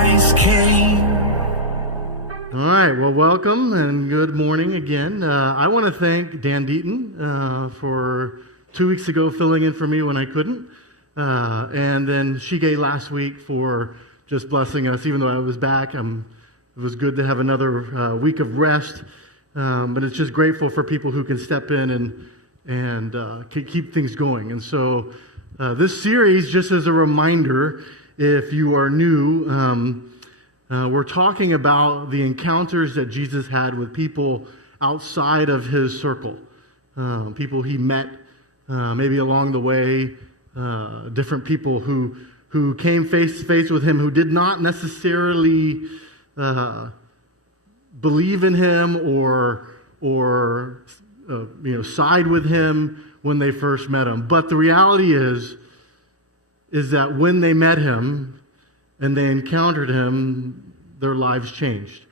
Christ came. All right, well, welcome and good morning again. I want to thank Dan Deaton for 2 weeks ago filling in for me when I couldn't, and then Shige last week for just blessing us. Even though I was back, it was good to have another week of rest, but it's just grateful for people who can step in and keep things going. And so this series, just as a reminder, if you are new, we're talking about the encounters that Jesus had with people outside of his circle, people he met maybe along the way, different people who came face to face with him who did not necessarily believe in him or side with him when they first met him. But the reality is that when they met him and they encountered him, their lives changed.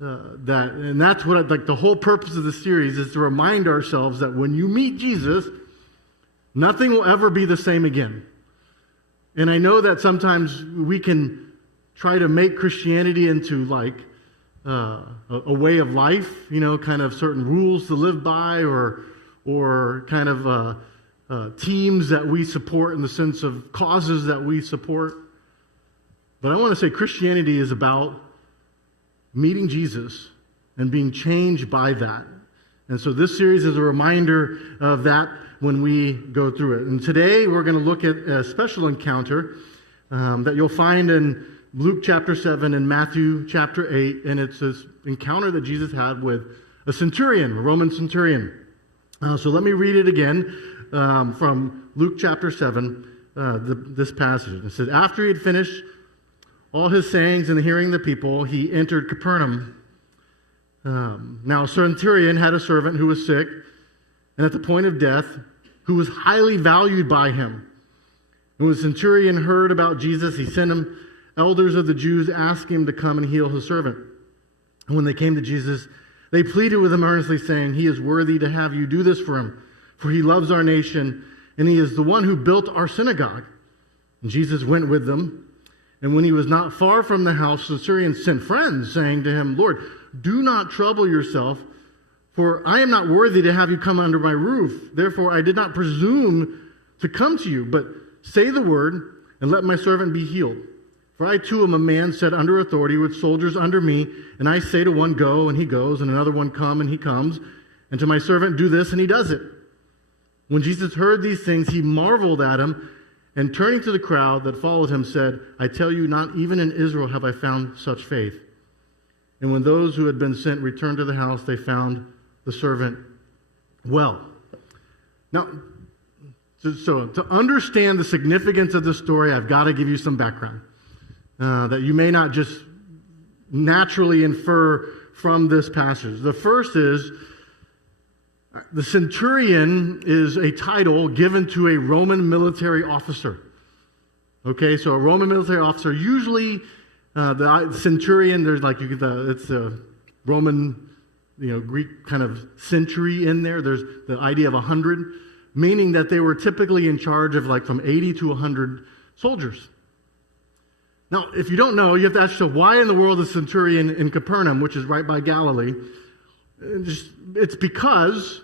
And that's what the whole purpose of the series is, to remind ourselves that when you meet Jesus, nothing will ever be the same again. And I know that sometimes we can try to make Christianity into a way of life, kind of certain rules to live by, or kind of teams that we support in the sense of causes that we support. But I want to say Christianity is about meeting Jesus and being changed by that. And so this series is a reminder of that when we go through it. And today we're going to look at a special encounter that you'll find in Luke chapter 7 and Matthew chapter 8. And it's this encounter that Jesus had with a centurion, a Roman centurion. So let me read it again from Luke chapter 7, this passage. It says, after he had finished all his sayings in the hearing of the people, he entered Capernaum. Now a centurion had a servant who was sick and at the point of death, who was highly valued by him. And when the centurion heard about Jesus, he sent him elders of the Jews, asking him to come and heal his servant. And when they came to Jesus, they pleaded with him earnestly, saying, he is worthy to have you do this for him, for he loves our nation, and he is the one who built our synagogue. And Jesus went with them. And when he was not far from the house, the centurion sent friends, saying to him, Lord, do not trouble yourself, for I am not worthy to have you come under my roof. Therefore I did not presume to come to you, but say the word, and let my servant be healed. For I too am a man set under authority with soldiers under me, and I say to one, go, and he goes, and another one, come, and he comes, and to my servant, do this, and he does it. When Jesus heard these things, he marveled at him, and turning to the crowd that followed him, said, I tell you, not even in Israel have I found such faith. And when those who had been sent returned to the house, they found the servant well. Now, so to understand the significance of this story, I've got to give you some background that you may not just naturally infer from this passage. The first is, the centurion is a title given to a Roman military officer. Okay, so a Roman military officer, usually the centurion, there's it's a Roman, Greek kind of century in there. There's the idea of 100, meaning that they were typically in charge of from 80 to 100 soldiers. Now, if you don't know, you have to ask yourself, why in the world is centurion in Capernaum, which is right by Galilee? It's because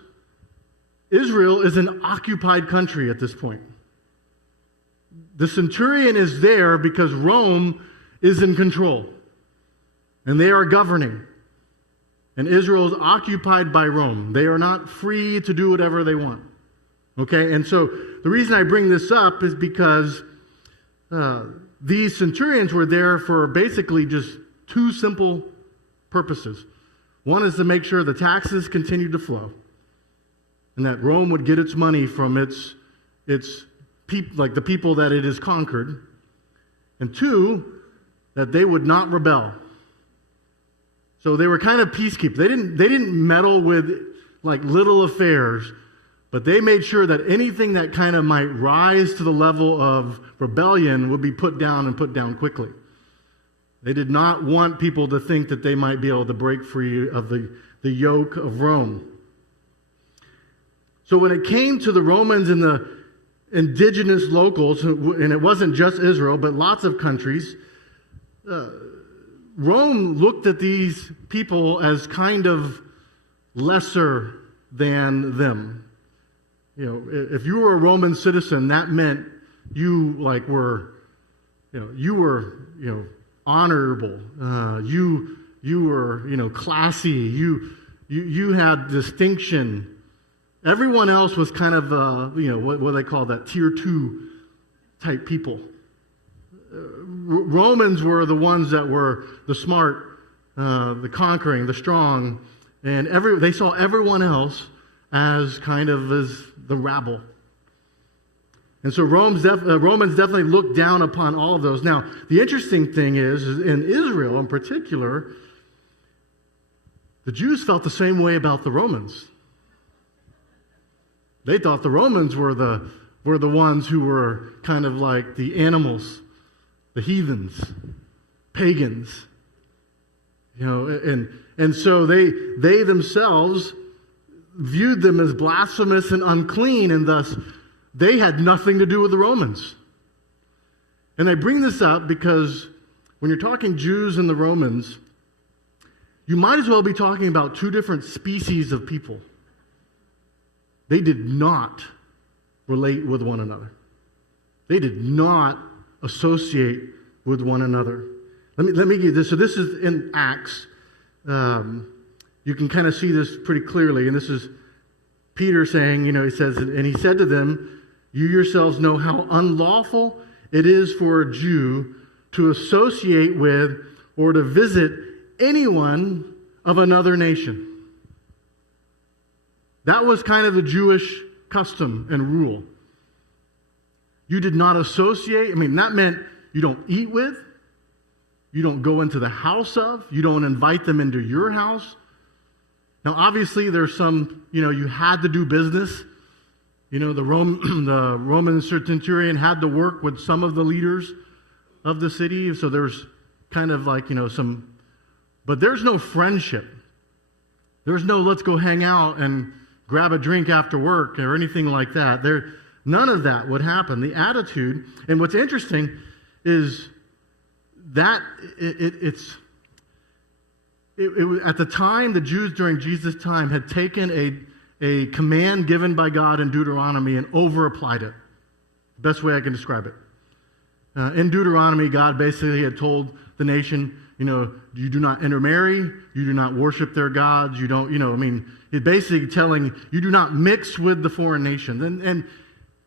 Israel is an occupied country at this point. The centurion is there because Rome is in control, and they are governing. And Israel is occupied by Rome. They are not free to do whatever they want. Okay, and so the reason I bring this up is because these centurions were there for basically just two simple purposes. One is to make sure the taxes continued to flow, and that Rome would get its money from its the people that it has conquered. And two, that they would not rebel. So they were kind of peacekeepers. They didn't meddle with little affairs, but they made sure that anything that kind of might rise to the level of rebellion would be put down and put down quickly. They did not want people to think that they might be able to break free of the yoke of Rome. So when it came to the Romans and the indigenous locals, and it wasn't just Israel, but lots of countries, Rome looked at these people as kind of lesser than them. You know, if you were a Roman citizen, that meant you were honorable. You were classy. You had distinction. Everyone else was kind of what they call that tier 2 type people. Romans were the ones that were the smart, the conquering, the strong, and they saw everyone else as kind of as the rabble. And so Romans definitely looked down upon all of those. Now, the interesting thing is in Israel in particular, the Jews felt the same way about the Romans. They thought the Romans were the ones who were kind of like the animals, the heathens, pagans. And so they themselves viewed them as blasphemous and unclean, and thus they had nothing to do with the Romans. And I bring this up because when you're talking Jews and the Romans, you might as well be talking about two different species of people. They did not relate with one another. They did not associate with one another. Let me give this. So this is in Acts. You can kind of see this pretty clearly. And this is Peter saying, he says, and he said to them, you yourselves know how unlawful it is for a Jew to associate with or to visit anyone of another nation. That was kind of the Jewish custom and rule. You did not associate. That meant you don't eat with, you don't go into the house of, you don't invite them into your house. Now, obviously, there's some, you had to do business. The Roman centurion had to work with some of the leaders of the city. So there's kind of like, some, but there's no friendship. There's no let's go hang out and grab a drink after work or anything like that. None of that would happen. The attitude, and what's interesting is that it was at the time, the Jews during Jesus' time had taken a command given by God in Deuteronomy and over-applied it. Best way I can describe it. In Deuteronomy, God basically had told the nation, you do not intermarry, you do not worship their gods, you don't, he's basically telling you do not mix with the foreign nations.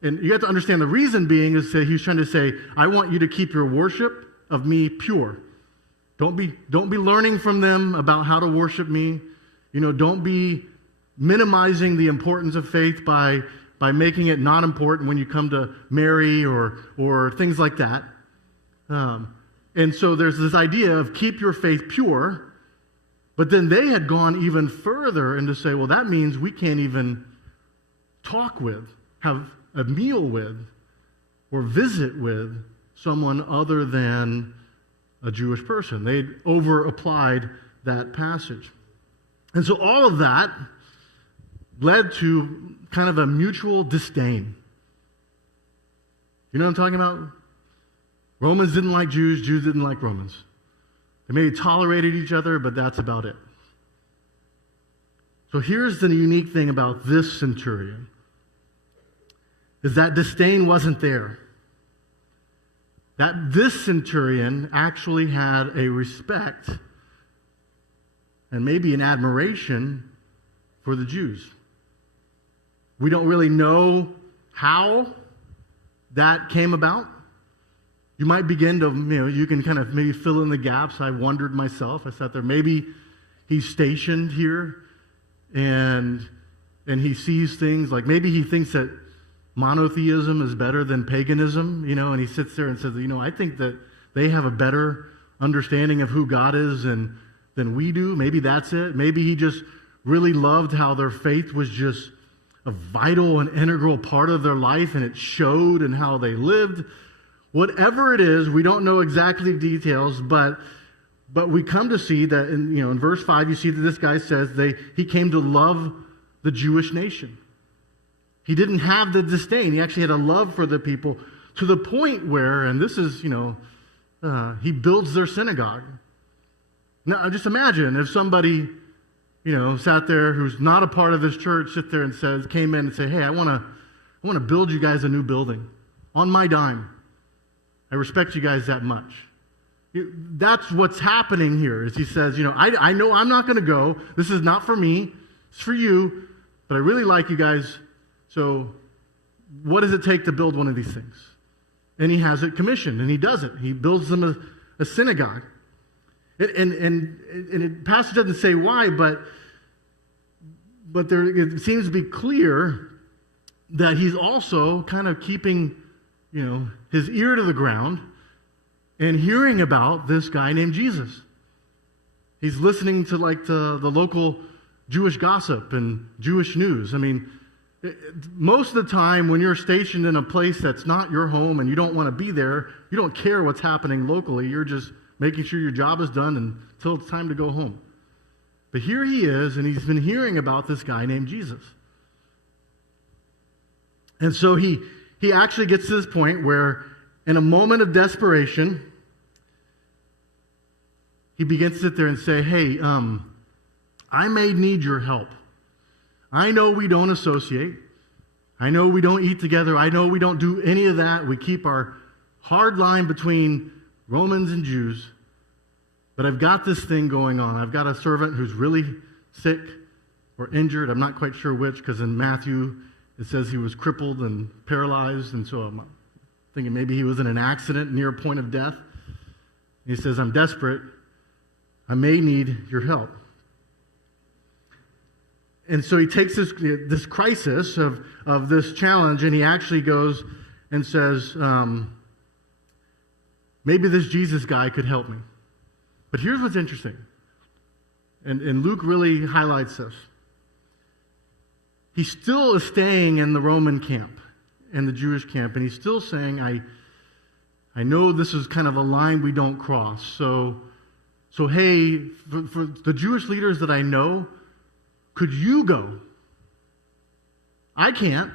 And you have to understand the reason being is that he's trying to say, I want you to keep your worship of me pure. Don't be learning from them about how to worship me. Don't be minimizing the importance of faith by making it not important when you come to marry or things like that. And so there's this idea of keep your faith pure, but then they had gone even further and to say, well, that means we can't even talk with, have a meal with, or visit with someone other than a Jewish person. They'd over-applied that passage. And so all of that led to kind of a mutual disdain. You know what I'm talking about? Romans didn't like Jews, Jews didn't like Romans. They maybe tolerated each other, but that's about it. So here's the unique thing about this centurion, is that disdain wasn't there. That this centurion actually had a respect and maybe an admiration for the Jews. We don't really know how that came about. You might begin to, you can kind of maybe fill in the gaps. I wondered myself. I sat there, maybe he's stationed here and he sees things like maybe he thinks that monotheism is better than paganism, and he sits there and says, I think that they have a better understanding of who God is than we do. Maybe that's it. Maybe he just really loved how their faith was just a vital and integral part of their life, and it showed in how they lived. Whatever it is, we don't know exactly the details, but we come to see that in verse 5, you see that this guy says he came to love the Jewish nation. He didn't have the disdain. He actually had a love for the people to the point where, and this is, he builds their synagogue. Now, just imagine if somebody, sat there who's not a part of this church, came in and say, hey, I want to build you guys a new building on my dime. I respect you guys that much. That's what's happening here, is he says, I know I'm not going to go. This is not for me. It's for you. But I really like you guys. So what does it take to build one of these things? And he has it commissioned, and he does it. He builds them a synagogue. And the passage doesn't say why, but it seems to be clear that he's also kind of keeping, his ear to the ground and hearing about this guy named Jesus. He's listening to the local Jewish gossip and Jewish news. I mean, most of the time when you're stationed in a place that's not your home and you don't want to be there, you don't care what's happening locally. You're just making sure your job is done until it's time to go home. But here he is, and he's been hearing about this guy named Jesus. And so he actually gets to this point where, in a moment of desperation, he begins to sit there and say, hey, I may need your help. I know we don't associate. I know we don't eat together. I know we don't do any of that. We keep our hard line between Romans and Jews. But I've got this thing going on. I've got a servant who's really sick or injured. I'm not quite sure which, because in Matthew it says he was crippled and paralyzed. And so I'm thinking maybe he was in an accident near a point of death. And he says, I'm desperate. I may need your help. And so he takes this crisis of this challenge, and he actually goes and says, maybe this Jesus guy could help me. But here's what's interesting, and Luke really highlights this. He still is staying in the Roman camp, in the Jewish camp, and he's still saying, I know this is kind of a line we don't cross. So hey, for the Jewish leaders that I know, could you go? I can't,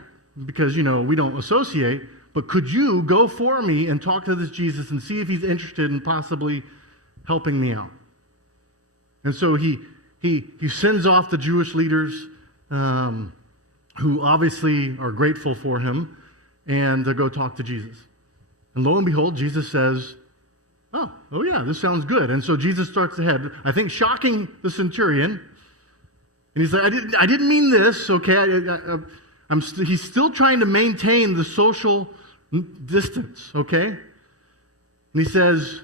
because, we don't associate, but could you go for me and talk to this Jesus and see if he's interested in possibly helping me out? And so he sends off the Jewish leaders, who obviously are grateful for him, and to go talk to Jesus. And lo and behold, Jesus says, oh yeah, this sounds good. And so Jesus starts ahead, I think shocking the centurion. And he's like, I didn't mean this, okay? He's still trying to maintain the social distance, okay? And he says,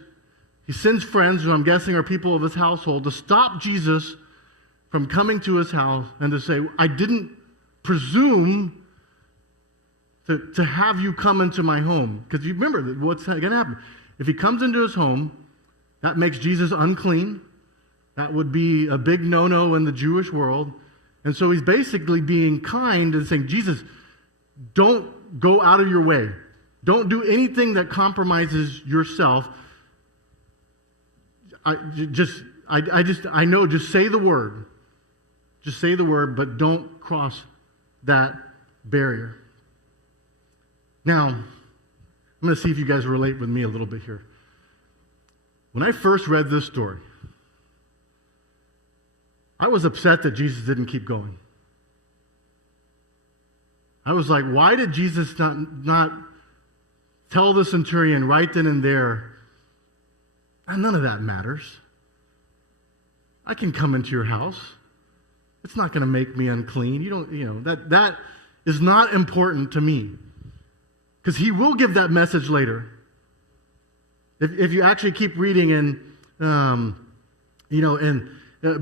he sends friends, who I'm guessing are people of his household, to stop Jesus from coming to his house and to say, I didn't presume to have you come into my home. Because you remember what's going to happen. If he comes into his home, that makes Jesus unclean. That would be a big no-no in the Jewish world. And so he's basically being kind and saying, Jesus, don't go out of your way. Don't do anything that compromises yourself. Just say the word. Just say the word, but don't cross that barrier. Now, I'm going to see if you guys relate with me a little bit here. When I first read this story, I was upset that Jesus didn't keep going. I was like, why did Jesus not tell the centurion right then and there, none of that matters. I can come into your house. It's not going to make me unclean. That is not important to me. Because he will give that message later. If you actually keep reading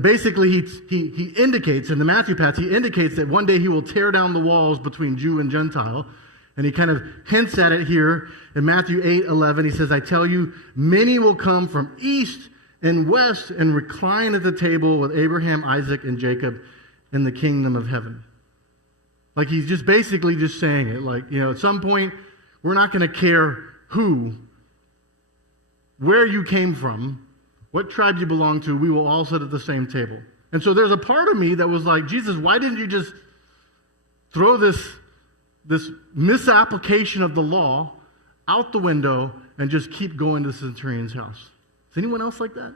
basically he indicates in the Matthew passage, he indicates that one day he will tear down the walls between Jew and Gentile. And he kind of hints at it here in Matthew 8:11. He says, I tell you, many will come from east and west and recline at the table with Abraham, Isaac, and Jacob in the kingdom of heaven. Like he's just basically just saying it. Like, at some point, we're not going to care where you came from, what tribe you belong to, we will all sit at the same table. And so there's a part of me that was like, Jesus, why didn't you just throw this misapplication of the law out the window and just keep going to the centurion's house. Is anyone else like that?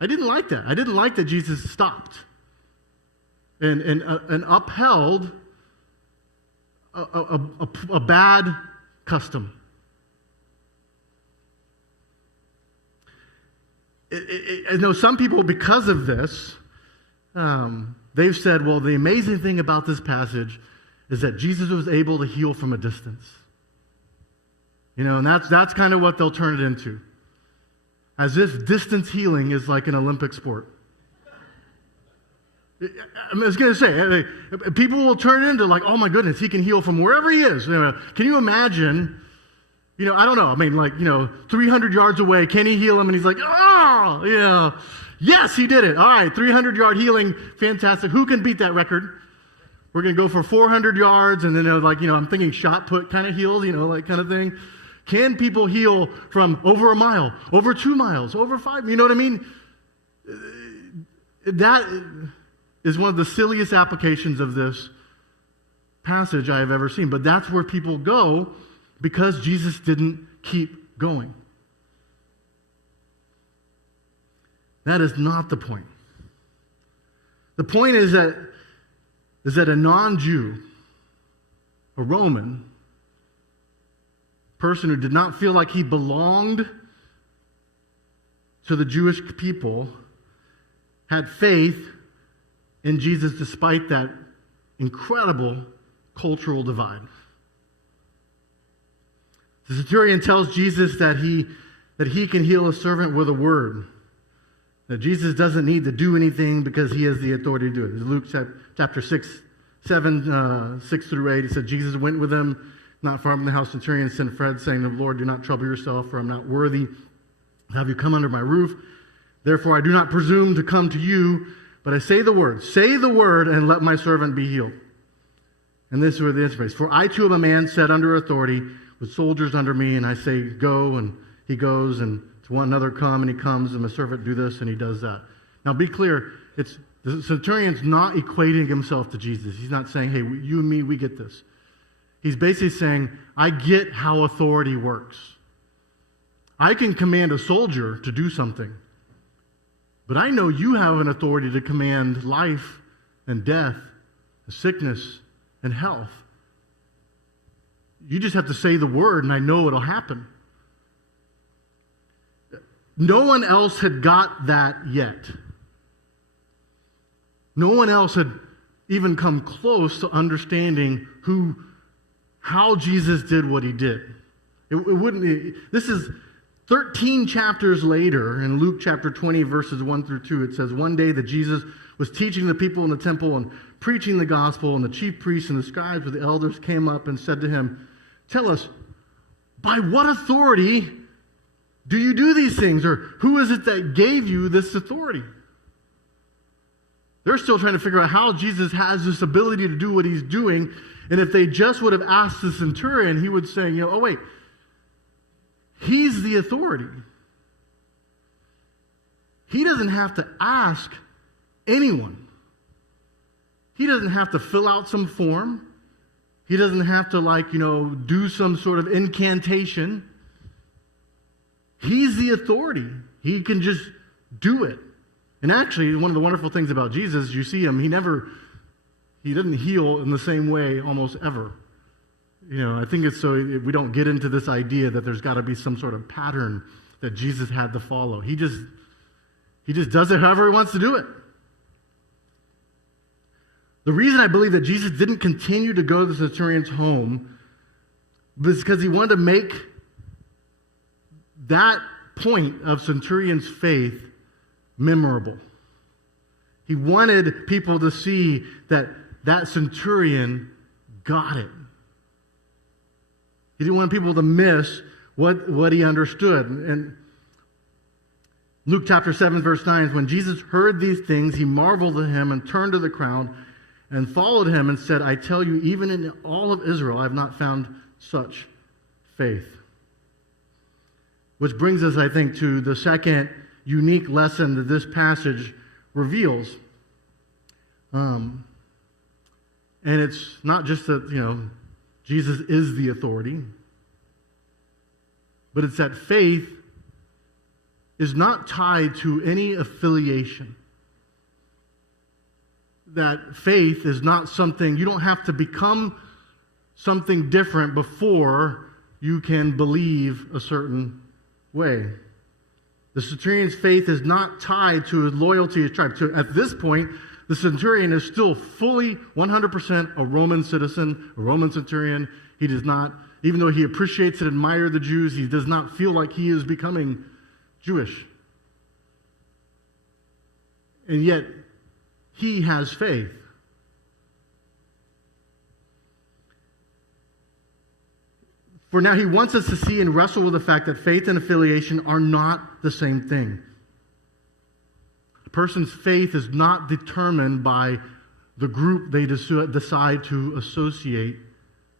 I didn't like that. I didn't like that Jesus stopped and upheld a bad custom. I know some people, because of this, they've said, well, the amazing thing about this passage is that Jesus was able to heal from a distance. And that's kind of what they'll turn it into. As if distance healing is like an Olympic sport. I was going to say, people will turn it into like, oh my goodness, he can heal from wherever he is. Can you imagine, I don't know, 300 yards away, can he heal him? And he's like, oh, yes, he did it. All right, 300-yard healing, fantastic. Who can beat that record? We're going to go for 400 yards, and then I'm thinking shot put kind of heals, kind of thing. Can people heal from over a mile, over 2 miles, over 5? You know what I mean? That is one of the silliest applications of this passage I have ever seen. But that's where people go because Jesus didn't keep going. That is not the point. The point is that a non-Jew, a Roman person who did not feel like he belonged to the Jewish people, had faith in Jesus despite that incredible cultural divide. The centurion tells Jesus that he can heal a servant with a word. That Jesus doesn't need to do anything because he has the authority to do it. Luke chapter 6 through 8, he said, Jesus went with them. Not far from the house, centurion sent Fred, saying to the Lord, do not trouble yourself, for I'm not worthy to have you come under my roof. Therefore, I do not presume to come to you, but I say the word, and let my servant be healed. And this is where the answer is. For I too am a man set under authority, with soldiers under me, and I say, go, and he goes, and to one another come, and he comes, and my servant do this, and he does that. Now be clear, the centurion's not equating himself to Jesus. He's not saying, hey, you and me, we get this. He's basically saying, I get how authority works. I can command a soldier to do something, but I know you have an authority to command life and death, and sickness and health. You just have to say the word, and I know it'll happen. No one else had got that yet. No one else had even come close to understanding how Jesus did what he did. This is 13 chapters later in Luke chapter 20, verses 1 through 2. It says, one day that Jesus was teaching the people in the temple and preaching the gospel, and the chief priests and the scribes with the elders came up and said to him, tell us, by what authority do you do these things? Or who is it that gave you this authority? They're still trying to figure out how Jesus has this ability to do what he's doing. And if they just would have asked the centurion, he would say, oh wait, he's the authority. He doesn't have to ask anyone. He doesn't have to fill out some form. He doesn't have to do some sort of incantation. He's the authority. He can just do it. And actually, one of the wonderful things about Jesus, you see him, he doesn't heal in the same way almost ever. I think it's so we don't get into this idea that there's got to be some sort of pattern that Jesus had to follow. He just does it however he wants to do it. The reason I believe that Jesus didn't continue to go to the centurion's home was because he wanted to make that point of centurion's faith memorable. He wanted people to see that centurion got it. He didn't want people to miss what he understood. And Luke chapter 7, verse 9 is when Jesus heard these things, he marveled at him and turned to the crowd and followed him and said, I tell you, even in all of Israel, I have not found such faith. Which brings us, I think, to the second unique lesson that this passage reveals. And it's not just that, Jesus is the authority. but it's that faith is not tied to any affiliation. That faith is not something, you don't have to become something different before you can believe a certain way. The centurion's faith is not tied to his loyalty to his tribe. So at this point, the centurion is still fully 100% a Roman citizen, a Roman centurion. He does not, even though he appreciates and admires the Jews, he does not feel like he is becoming Jewish. And yet, he has faith. For now, he wants us to see and wrestle with the fact that faith and affiliation are not the same thing. A person's faith is not determined by the group they decide to associate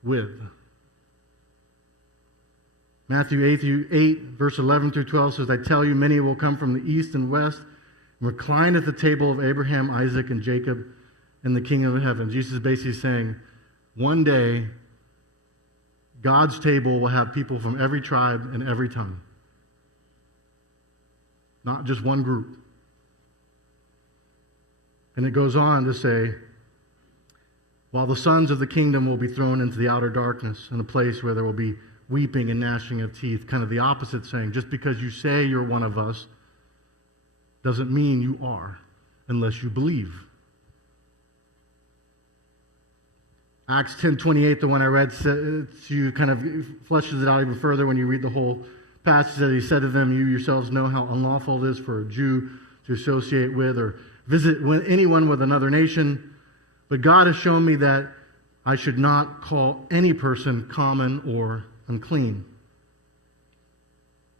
with. Matthew 8, verse 11 through 12 says, I tell you, many will come from the east and west and recline at the table of Abraham, Isaac, and Jacob in the kingdom of heaven. Jesus is basically saying, one day, God's table will have people from every tribe and every tongue. Not just one group. And it goes on to say, while the sons of the kingdom will be thrown into the outer darkness, in a place where there will be weeping and gnashing of teeth. Kind of the opposite saying, just because you say you're one of us doesn't mean you are, unless you believe. Acts 10:28, the one I read, you kind of fleshes it out even further when you read the whole passage. That he said to them, you yourselves know how unlawful it is for a Jew to associate with or visit anyone with another nation. But God has shown me that I should not call any person common or unclean.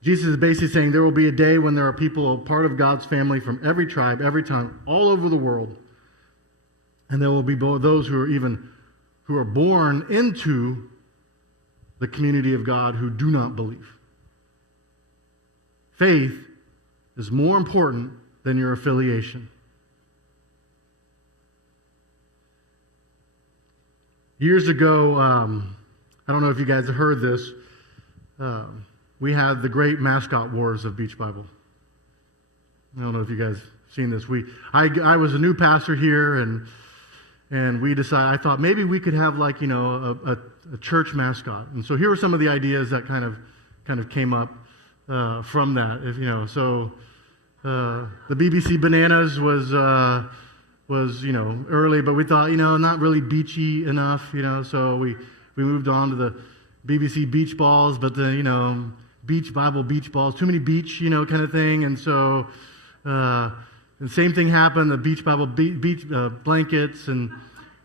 Jesus is basically saying there will be a day when there are people, a part of God's family from every tribe, every tongue, all over the world. And there will be those who are born into the community of God who do not believe. Faith is more important than your affiliation. Years ago, I don't know if you guys have heard this, we had the great mascot wars of Beach Bible. I don't know if you guys have seen this. I was a new pastor here, and we decided, I thought maybe we could have like, a church mascot. And so here were some of the ideas that kind of came up from that. The BBC Bananas was early, but we thought, not really beachy enough, so we moved on to the BBC Beach Balls, but the, Beach Bible Beach Balls, too many beach, kind of thing. And so the same thing happened, the Beach Bible beach blankets, and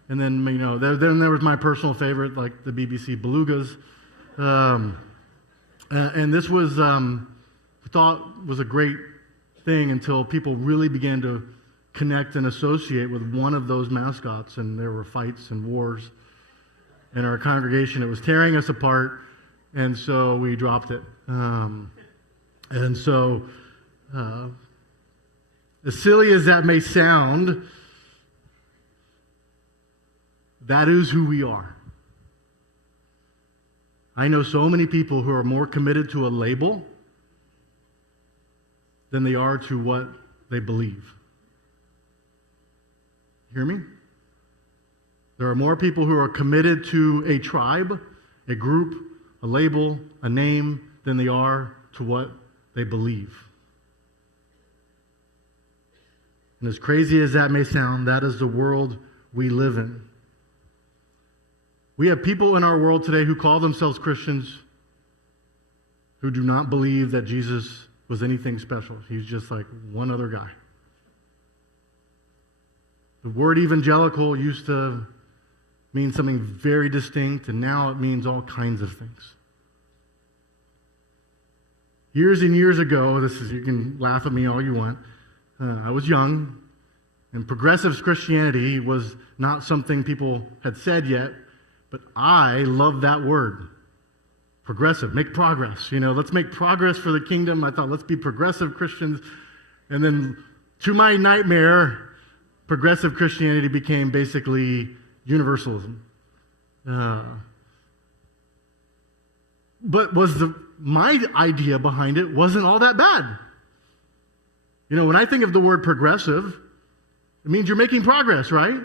then, then there was my personal favorite, like the BBC Belugas. And this was, thought was a great thing until people really began to connect and associate with one of those mascots, and there were fights and wars in our congregation. It was tearing us apart, and so we dropped it. As silly as that may sound, that is who we are. I know so many people who are more committed to a label than they are to what they believe. Hear me? There are more people who are committed to a tribe, a group, a label, a name, than they are to what they believe. And as crazy as that may sound, that is the world we live in. We have people in our world today who call themselves Christians who do not believe that Jesus was anything special. He's just like one other guy. The word evangelical used to mean something very distinct, and now it means all kinds of things. Years and years ago, you can laugh at me all you want, I was young, and progressive Christianity was not something people had said yet, but I loved that word. Progressive, make progress. Let's make progress for the kingdom. I thought, let's be progressive Christians. And then, to my nightmare, progressive Christianity became basically universalism. But was my idea behind it wasn't all that bad. When I think of the word progressive, it means you're making progress, right?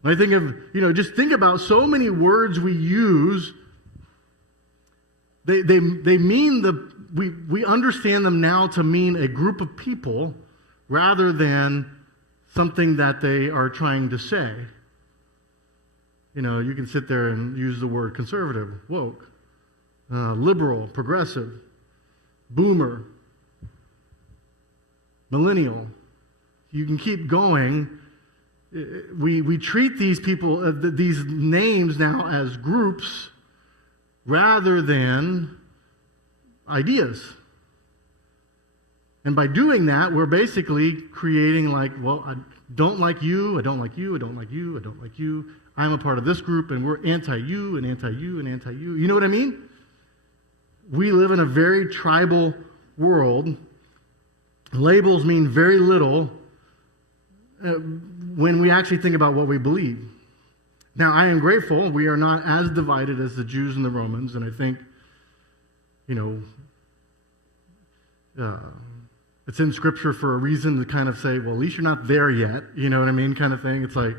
When I think of, just think about so many words we use, they mean we understand them now to mean a group of people rather than something that they are trying to say. You can sit there and use the word conservative, woke, liberal, progressive, boomer, millennial. You can keep going. We treat these people, these names now as groups rather than ideas. And by doing that, we're basically creating I don't like you, I don't like you, I don't like you, I don't like you. I'm a part of this group, and we're anti-you and anti-you and anti-you. You know what I mean? We live in a very tribal world. Labels mean very little when we actually think about what we believe. Now, I am grateful we are not as divided as the Jews and the Romans, and I think, it's in Scripture for a reason to kind of say, well, at least you're not there yet, you know what I mean, kind of thing. It's like,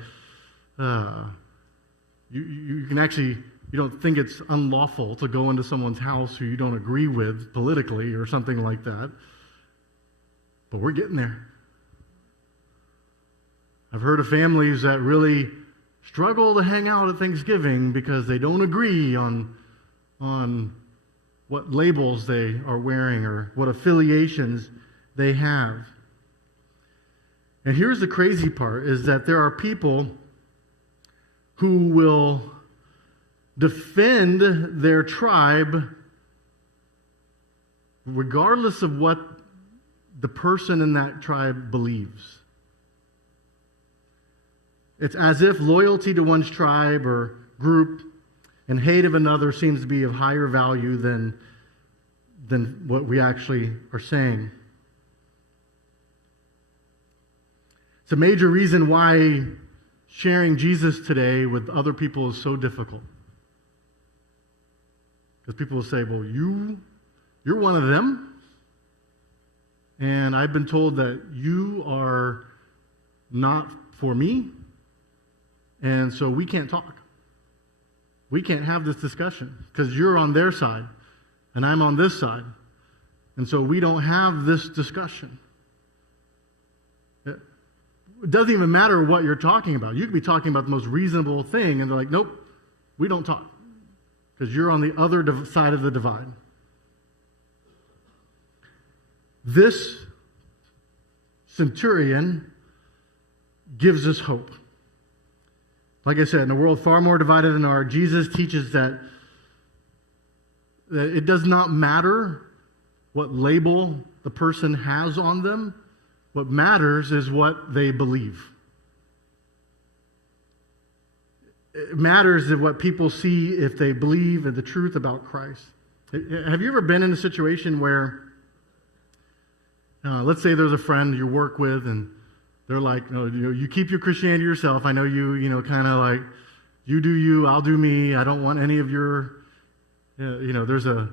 you can actually, you don't think it's unlawful to go into someone's house who you don't agree with politically or something like that. But we're getting there. I've heard of families that really struggle to hang out at Thanksgiving because they don't agree on what labels they are wearing or what affiliations they have. And here's the crazy part, is that there are people who will defend their tribe regardless of what the person in that tribe believes. It's as if loyalty to one's tribe or group and hate of another seems to be of higher value than what we actually are saying. It's a major reason why sharing Jesus today with other people is so difficult. Because people will say, well, you're one of them, and I've been told that you are not for me, and so we can't talk. We can't have this discussion because you're on their side and I'm on this side. And so we don't have this discussion. It doesn't even matter what you're talking about. You could be talking about the most reasonable thing and they're like, nope, we don't talk because you're on the other side of the divide. This centurion gives us hope. Like I said, in a world far more divided than ours, Jesus teaches that it does not matter what label the person has on them. What matters is what they believe. It matters is what people see if they believe in the truth about Christ. Have you ever been in a situation where, let's say there's a friend you work with and they're like, no, you keep your Christianity yourself. I know you, kind of like, you do you, I'll do me. I don't want any of your, there's a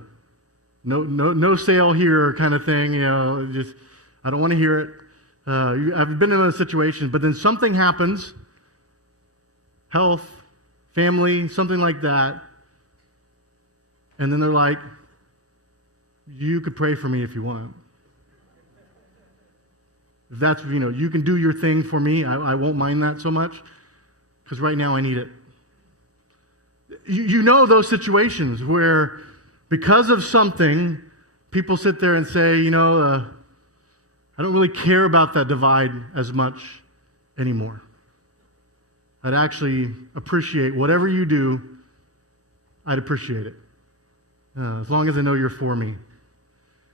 no sale here kind of thing. Just I don't want to hear it. I've been in a situation, but then something happens, health, family, something like that, and then they're like, you could pray for me if you want. If that's, you can do your thing for me, I won't mind that so much, because right now I need it. You know those situations where because of something, people sit there and say, I don't really care about that divide as much anymore. I'd actually appreciate whatever you do, I'd appreciate it. As long as I know you're for me.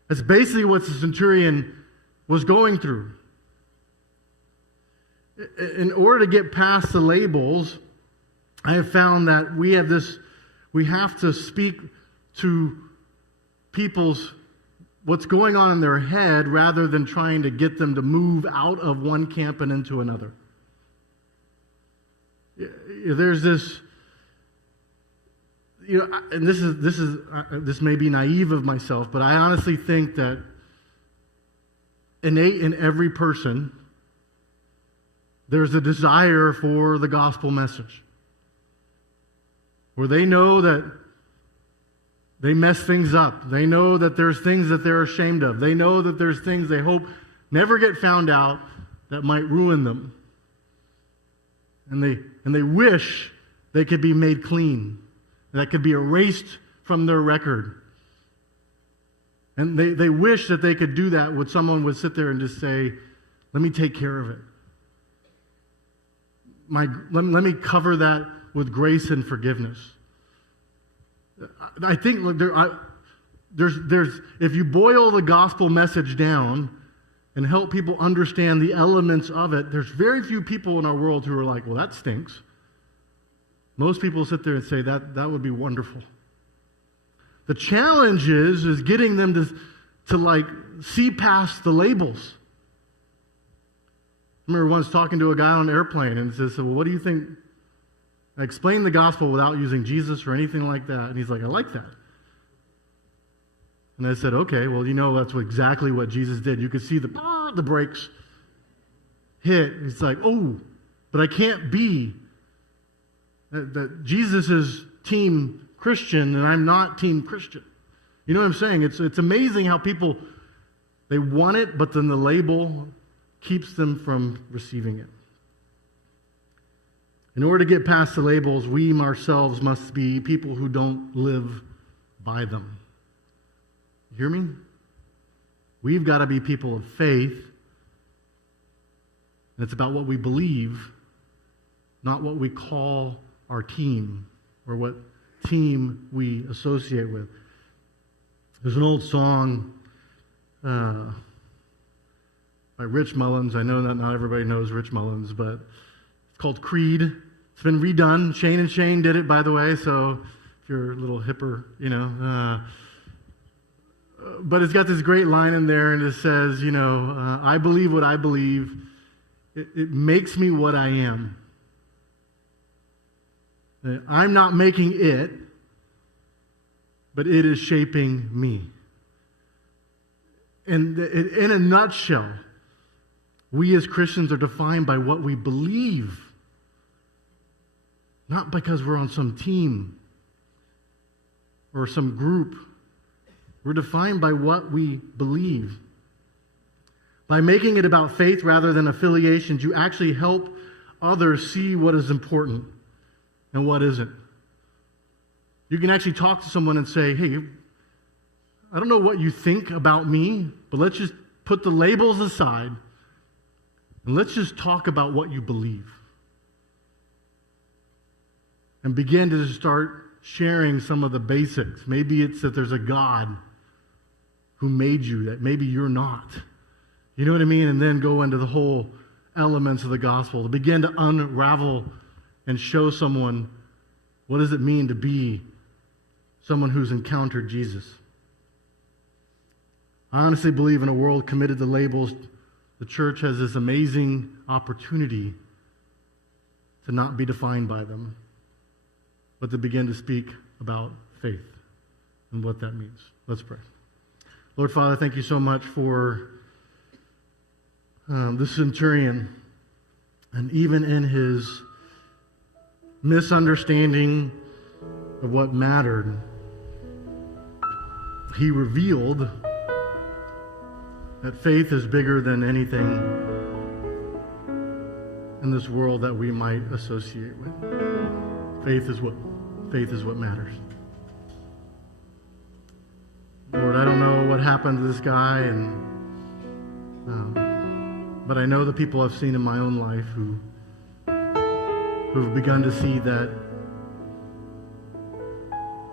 That's basically what the centurion was going through. In order to get past the labels, I have found that we have to speak to people's what's going on in their head rather than trying to get them to move out of one camp and into another. There's this, and this may be naive of myself, but I honestly think that innate in every person, there's a desire for the gospel message, where they know that they mess things up. They know that there's things that they're ashamed of. They know that there's things they hope never get found out that might ruin them. And they wish they could be made clean, that could be erased from their record. And they wish that they could do that with someone would sit there and just say, let me take care of it. Let me cover that with grace and forgiveness. I think there's if you boil the gospel message down and help people understand the elements of it, there's very few people in our world who are like, well, that stinks. Most people sit there and say that would be wonderful. The challenge is getting them to like see past the labels. I remember once talking to a guy on an airplane and says, well, what do you think? I explained the gospel without using Jesus or anything like that. And he's like, I like that. And I said, okay, well, that's exactly what Jesus did. You could see the brakes hit. It's like, oh, but I can't be that Jesus is team Christian and I'm not team Christian. You know what I'm saying? It's amazing how people, they want it, but then the label keeps them from receiving it. In order to get past the labels, we ourselves must be people who don't live by them. You hear me? We've got to be people of faith. And it's about what we believe, not what we call our team or what team we associate with. There's an old song by Rich Mullins. I know that not everybody knows Rich Mullins, but it's called Creed. It's been redone. Shane and Shane did it, by the way, so if you're a little hipper, but it's got this great line in there, and it says, I believe what I believe. It makes me what I am. I'm not making it, but it is shaping me. And in a nutshell, we as Christians are defined by what we believe, not because we're on some team or some group. We're defined by what we believe. By making it about faith rather than affiliations, you actually help others see what is important and what isn't. You can actually talk to someone and say, hey, I don't know what you think about me, but let's just put the labels aside and let's just talk about what you believe. And begin to start sharing some of the basics. Maybe it's that there's a God who made you, that maybe you're not. You know what I mean? And then go into the whole elements of the gospel to begin to unravel and show someone what does it mean to be someone who's encountered Jesus. I honestly believe in a world committed to labels, the church has this amazing opportunity to not be defined by them, but to begin to speak about faith and what that means. Let's pray. Lord Father, thank you so much for the centurion, and even in his misunderstanding of what mattered, he revealed that faith is bigger than anything in this world that we might associate with. Faith is what matters. Lord, I don't know what happened to this guy, but I know the people I've seen in my own life who've begun to see that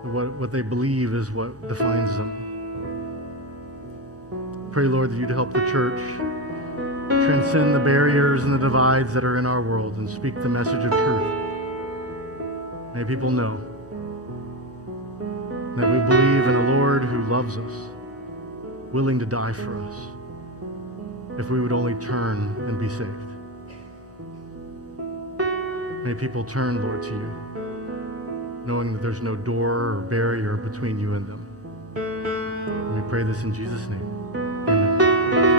what they believe is what defines them. Pray, Lord, that you'd help the church transcend the barriers and the divides that are in our world and speak the message of truth. May people know that we believe in a Lord who loves us, willing to die for us, if we would only turn and be saved. May people turn, Lord, to you knowing that there's no door or barrier between you and them. And we pray this in Jesus' name.